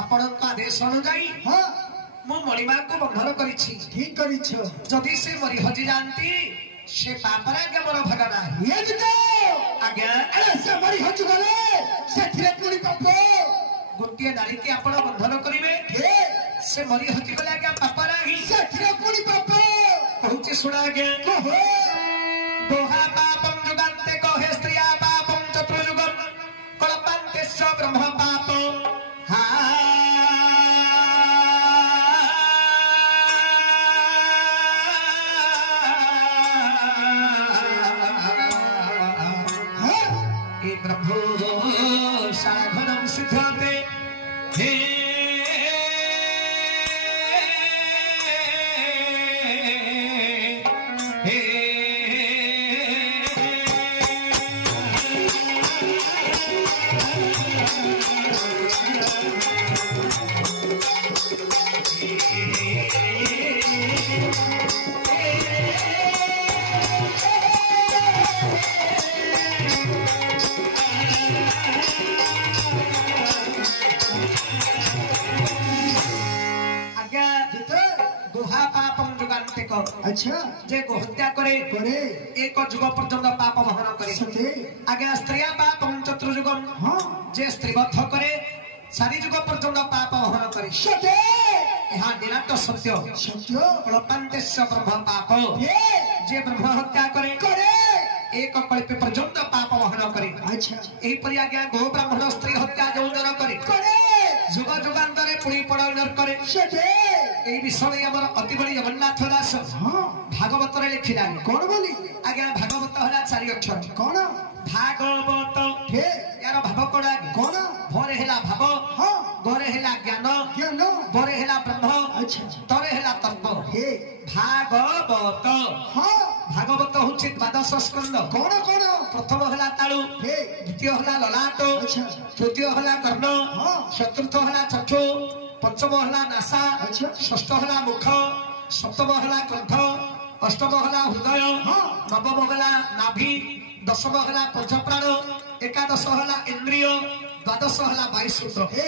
ଆପଣଙ୍କ ଆଦେଶ ଅନୁଯାୟୀ हाँ ମୁଁ ମଣିମାଙ୍କୁ ବନ୍ଧନ କରିଛି। ठीक करिछ ଯଦି ସେ ମରି ହଜି ଯାଆନ୍ତି ସେ ପାପରେ ଆଜ୍ଞା ମୋର ଭାଗ ନାହିଁ। ये तो ଆଜ୍ଞା अरे से मरी हो गले सेथिरे पुनी पाप ଗୋଟିଏ ନାରୀକି ଆପଣ ବନ୍ଧନ କରିବେ हे ସେ ମରି ହଜି ଗଲେ ଆଜ୍ଞା ପାପ ନାହିଁ। सेथिरे पुनी पाप କହୁଛି ଶୁଣ ଆଜ୍ଞା कहो दोहा पापं जुगान्ते कहे स्त्रिया पापं चतुर्युगं कल्पान्ते स ब्रह्म पाप हा ए प्रभु साधनं सिद्धते हे अच्छा जे को हत्या करे एक जुग पर्यंत पाप वहन करे सते आज्ञा स्त्रिया पापं चतुर्युगम हाँ जे स्त्रीबद्ध करे सारी जुग पर्यंत पाप वहन करे सते यहाँ निराट सत्य सत्य कल्पान्तेश्च ब्रह्म पाप ये जे ब्रह्म हत्या करे एक कल्प पर्यंत पाप वहन करे अच्छा यही परि आज्ञा गो ब्राह्मण स्त्री हत्या जौजन करे जुग जुगान्तरे पुणी पड़ायन करे सते এই বিষয়ে আমার অতি বড় জগন্নাথ দাস हाँ ভাগবতরে লিখিলানি कौन बोली আজ্ঞা ভাগবত হলা 4 অক্ষর कौन ভাগবত हे यार भाव कोड कौन भरे हेला भाव हाँ गरे हेला ज्ञान ज्ञान बरे हेला ब्रह्म अच्छा तरे हेला तत्व हे भागवत हाँ भागवत होछि द्वादश स्कंद कौन कौन प्रथम हेला ताळु हे द्वितीय हेला ललाट अच्छा तृतीय हेला कर्ण हाँ चतुर्थ हेला चक्षु पंचम हेला नासा अच्छा षष्ठ हेला मुख सप्तम हेला कंठ अष्टम हेला हृदय हाँ नवम हेला नाभि दशम हेला पंचप्राण एकादश हेला इंद्रिय द्वादश हेला वायुसूत्र हे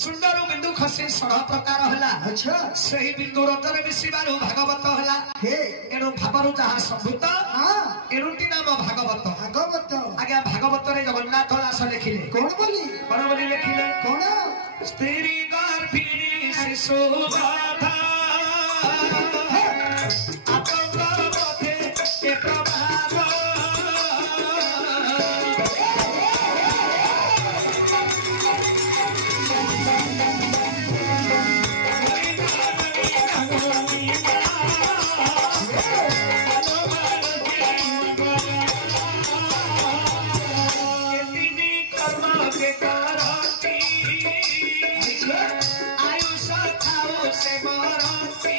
सुंदर बिंदु खसी 16 प्रकार हेला अच्छा सही बिंदु रतरे मिसिबारु भागवत हेला हे एनु भाबरु जहा संभूत हाँ एनुटी नाम भागवत भागवत आज्ञा भागवत रे जगन्नाथ दास लिखिले कौन बोली कौन बोली लिखिले कौन स्त्री गर्भिणी शिशु गाथा आतंक पथे एक प्रभाव आयुष खाओ से मरती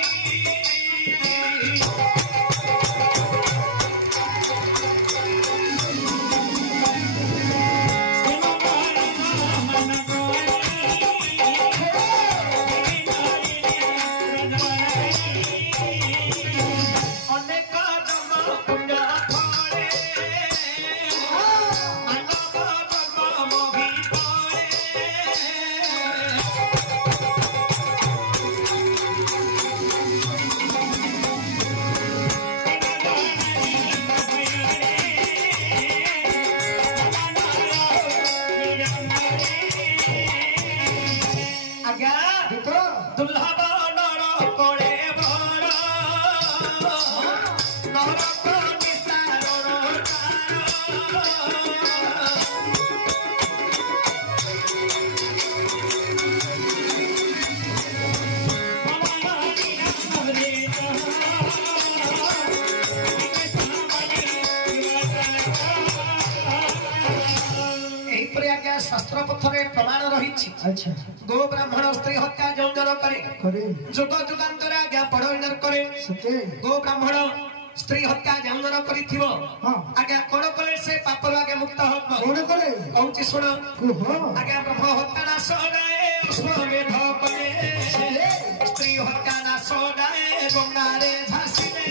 शास्त्र पथरे प्रमाण रही अच्छा गो ब्राह्मण स्त्री हत्या जौजन करे जुग जुगांतर आज्ञा पड़ोइनर करे गो ब्राह्मण स्त्री हत्या जौजन करिथिबो आज्ञा कोन कले से पापरो आज्ञा मुक्त हो कोन कले कहूची सुन आज्ञा ब्रह्म हत्या नाश होए अश्वमेध कले स्त्री हत्या नाश होए गंगारे झांसी में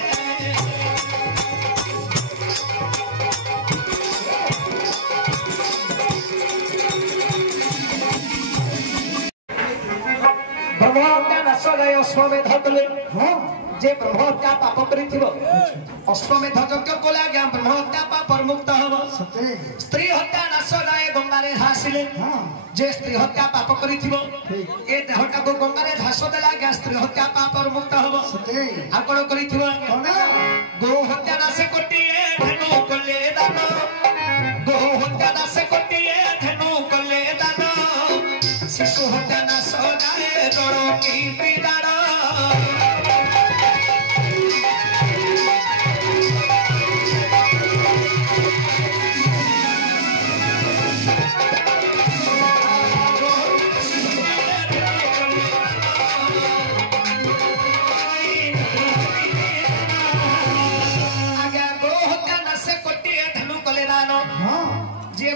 ବ୍ରହ୍ମହତ୍ୟା ନାଶ ଯାଏ ଅଶ୍ୱମେଧ କଲେ ଯେ ବ୍ରହ୍ମହତ୍ୟା ପାପ କରିଥିବ ଅଶ୍ୱମେଧ ଯଜ୍ଞ କଲେ ଆଜ୍ଞା ବ୍ରହ୍ମହତ୍ୟା ପାପରୁ ମୁକ୍ତ ହବ। ସ୍ତ୍ରୀ ହତ୍ୟା ନାଶ ଯାଏ ଗଙ୍ଗାରେ ଭାସିଲେ ଯେ ସ୍ତ୍ରୀ ହତ୍ୟା ପାପ କରିଥିବ ଏ ଦେହଟାକୁ ଗଙ୍ଗାରେ ଧାସ ଦେଲେ ଆଜ୍ଞା ସ୍ତ୍ରୀ ହତ୍ୟା ପାପରୁ ମୁକ୍ତ ହବ। ଆଉ କଣ କରିଥିବ ଗୋ ହତ୍ୟା ନାଶ କୋଟିଏ ଧେନୁ କଲେ ଦାନ ଗୋ ହତ୍ୟା ନାଶ କୋଟିଏ ଧେନୁ କଲେ ଦାନ ଶିଶୁ ହତ୍ୟା ନାଶ ଯାଏ ଜଳ କି ବିଦାନ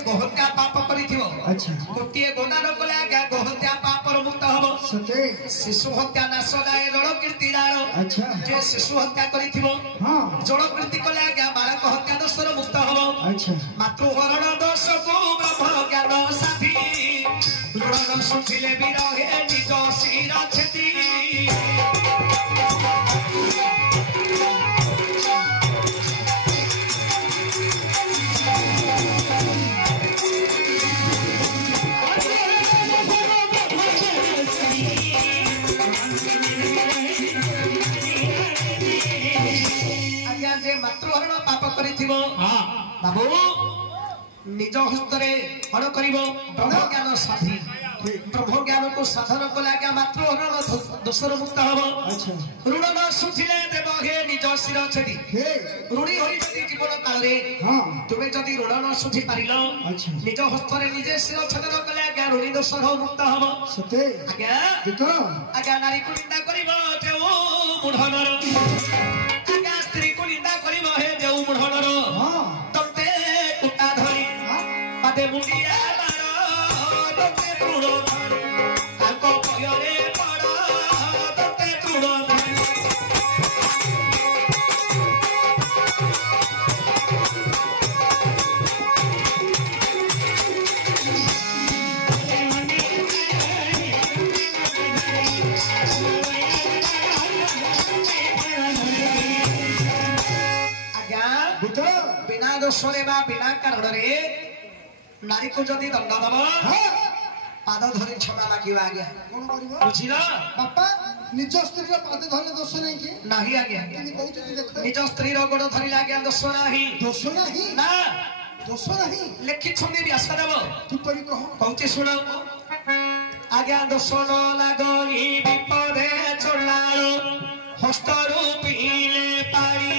गोहत्या पाप करिथिबो अच्छा गोटिए गोदान कले आज्ञा गोहत्या पापर मुक्त हबो सते शिशु हत्या नाश जाए जड़ कीर्ति दारो अच्छा जे शिशु हत्या करिथिबो हां जड़ कीर्ति कले आज्ञा बालक हत्या दोषर मुक्त हबो अच्छा मातृहरण दोष को ब्रह्म ज्ञान साथी ऋण सुखिले बिरहे निज शिर छेत्री बाबू निज हस्तरे हण कर ब्रह्म ज्ञान साथी ब्रह्म ज्ञान को साधन कला क्या मात्र हरण दोषर मुक्त हम ऋण न सुथिले देव हे निज शिर छेदी ऋणी होई जदी जीवन काल रे तुमे जदी ऋण न सुधि पारिल निज हस्तरे निजे शिर छेदन कला क्या ऋणी दोषर मुक्त हम सते आज्ञा आज्ञा नारी को निंदा करिवो तेउ मुढनर आज्ञा स्त्री को निंदा करिवो हे जेउ मुढनर बाते मुंडिया मारो तते तुड़ो ताको पयरे पड़ो तते तुड़ो आज्ञा बिना दोषरे बा बिना कारण रे नारी को जदी दंड दब पाद धरी क्षमा मागिबा आज्ञा कोन करबो बुझिला बापा निज स्त्री रो पाद धरले दोष नै कि नाही आज्ञा किनि कहउछ देख निज स्त्री रो गोड़ धरी आज्ञा दोष नाही ना दोष नाही लेखि छंदी व्यासदेव किपरि कह कहउछ सुन आज्ञा दोष न लागई विपदे चलालो हस्त रूपीले पारी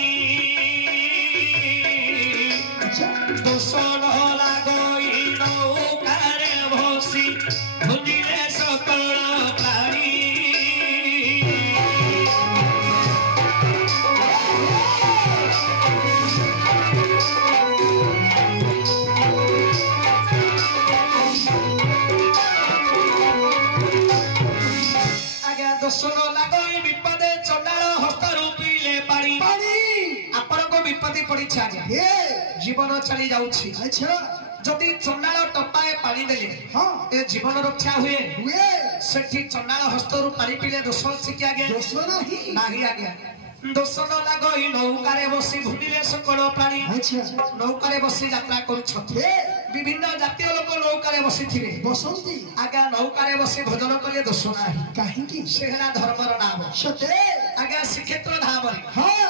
दोष न विपदे चंडाल हस्त रूपीले पारी आपण को विपत्ति पड़ी जीवन चली जाउछि जदि चंडाल टपाए पानी देले ए जीवन रक्षा हुए सेठी चंडाल हस्त रु पानी पीले दोष अछि कि आगे दोष नाही आगे दोष न लागई नौकारे बसी भूमिले सकल प्राणी नौकारे बसी यात्रा करूछ विभिन्न जातीय लोक नौकारे बसी थिबे बसंती आगा नौकारे बसी भोजन कले दोष नाही काहे कि सेहरा धर्मर नाम सते आगा श्रीक्षेत्र धाम रे हां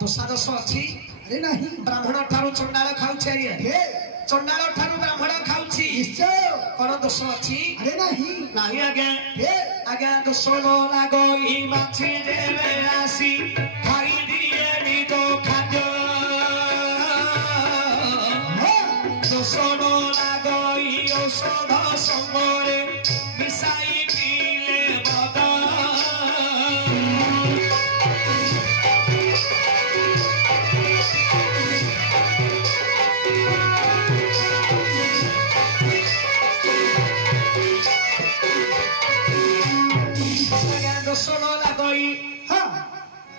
दोषा दोष अछि अरे नाही ब्राह्मण ठारू चंडाल खाउछ आगे चंडाल ठारू ब्राह्मण खाउछि निश्चय कोन दोष अछि अरे नाही नाही आगे आगे दोष न लागई माछि देवे आसी खाई दिए निजो खाद्य दोष न लागई औषध संगरे मिसाई पीले मद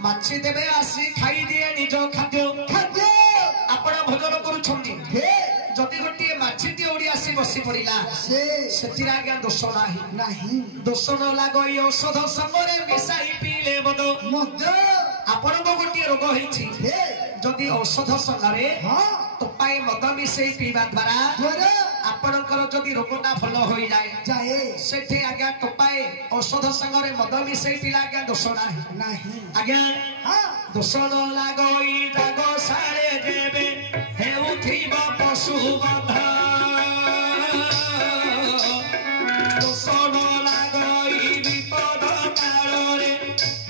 माछि देवे आसी खाई दिए निज खाद्य आपण भोजन करूछंती जदि गोटे माछि टी ओडी आसी बसी पड़िला से आज्ञा दोष नाही दोष न लगई औषध संगे मिसाई पीले मद आपण को गोटे रोग होइछि जदि औषध संगे टोपाए मद मिसई पीवा द्वारा आपणकर जदि रोगटा भल हो जाए सेठी आज्ञा टोपाए औषध संगे मद मिसई पीला आज्ञा दोष नाही आज्ञा दोष न लगई दाग सारे देबे हेउथिबा पशु बध दोष न लगई विपद काଳରେ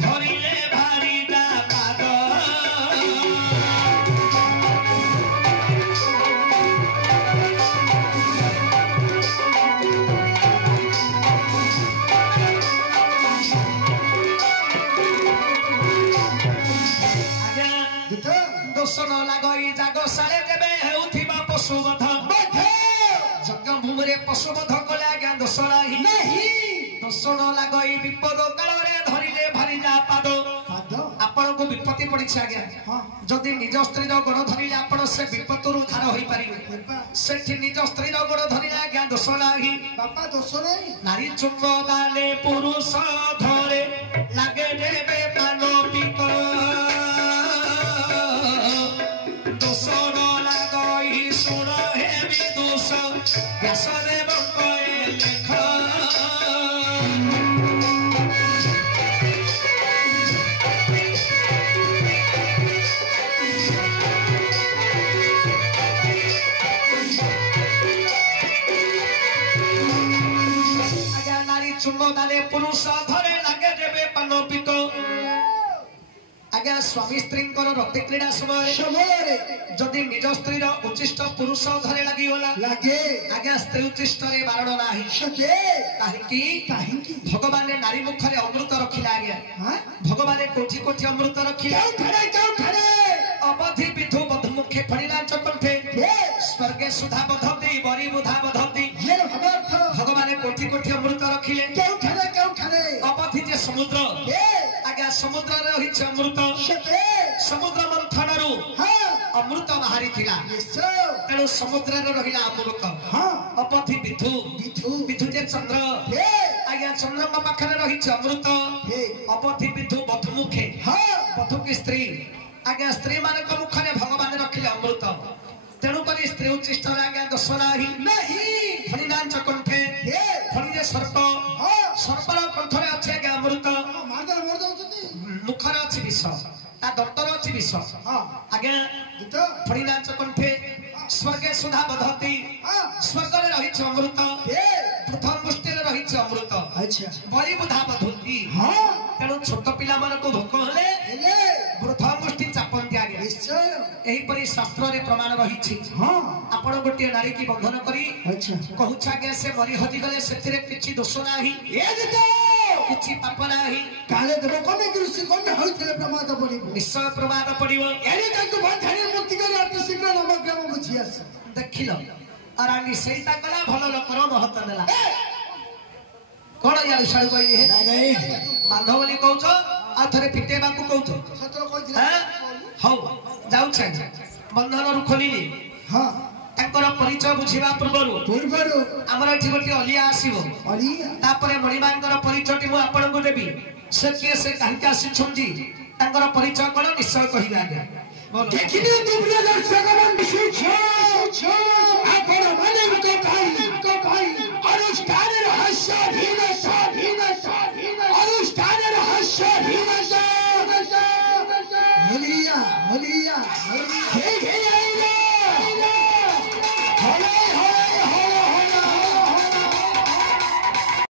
धरिले भारी पाद दोष न लगई जाग सारे देबे हेउथिबा पशु बध यज्ञ भूमि पशुबध कले आज्ञा दोष नाही दोष न लगई विपद काଳରେ धरिले भारी पाद आपण को विपत्ति पड़ी आज्ञा जदि निज स्त्री गोड़ धरिले आपण से विपत्तु उद्धार होई परिबे सेठी निज स्त्री गोड़ धरिले आज्ञा दोष नाही बापा दोष नाही नारी चुंब दाले पुरुष धरे लागे देबे मानविक दोष न लगई सुन हे विदुष व्यासदेव कहे लेख चुंब दाले पुरुष धरे लागे देबे पानपिक आज्ञा स्वामी स्त्री रति क्रीड़ा समय जदि निज स्त्री उचिष्ट पुरुष धरे लगी लगे आज्ञा स्त्री उचिष्ट बारण नाही भगवान नारी मुखरे अमृत रखिला आज्ञा भगवान कोठी कोठी अमृत रखिला अवधि विधु बधमुखे फणिला चकंठे स्वर्गे सुधा बधती बरी बुधा बधती भगवान कोठी कोठी अमृत रखिले अवधि जे समुद्र आज्ञा समुद्र रही अमृत समुद्र मंथन अमृत बाहरी तेणु समुद्र रहा अमृत अवधि विधु विधु जे चंद्र आज्ञा चंद्रमा पाखे रही अमृत अवधि विधु बधमुखे बधु की स्त्री आज्ञा स्त्री मान मुखरे भगवान रखिले अमृत तेणुक स्त्री उचिष्ट आज्ञा दोष नाही फणिनांच कंठे फणि सर्प सर्पर कंठरे अच्छे आज्ञा अमृत मुखर अच्छी विष ता दत्तर अच्छी विष आज्ञा फणिनांच कंठे स्वर्गे सुधा बधती स्वर्ग रही अमृत प्रथम मुष्टि रही अमृत बड़ी बुधा बधती तेणु छोट पिला मानक भोक हेले प्रथम मुष्टि चापंती आज्ञा एहीपरि शास्त्र रे प्रमाण रही आपण गोटे नारी की बंधन करी कहूछ आज्ञा से मरी हजि गले सेथिरे किछि दोष नाही किछि पाप नाही काले देव कोने कृषि कोने होइथिले प्रमाद पड़िबो निश्चय प्रमाद पड़िबो एरी ताकु बंधनी मुक्ति करी अति शीघ्र नवग्राम बुझी आस देखिलो अरानी सहिता कला भलो लोकर महत्व नेला कोन यार साडू कहि हे नाही बांधव बोली कहउछ आ थरे फिटेबा को कहउछ सत्र कहिथिले हौ जाउ छै बंधन रु खोलिली हां ताकर परिचय बुझिबा पूर्वरु हमर एठी गोटी अलिया आसीबो अलिया तापरे मणिमानकर परिचयटी मु आपन को देबी से के से काहिका आसीछंती ताकर परिचय कोन निश्चय कहिबा आज्ञा देखिने दुबले दर्शक मन छो आपण माने को भाई अनुष्ठान रहस्य भीन अनुष्ठान रहस्य भीन होलिया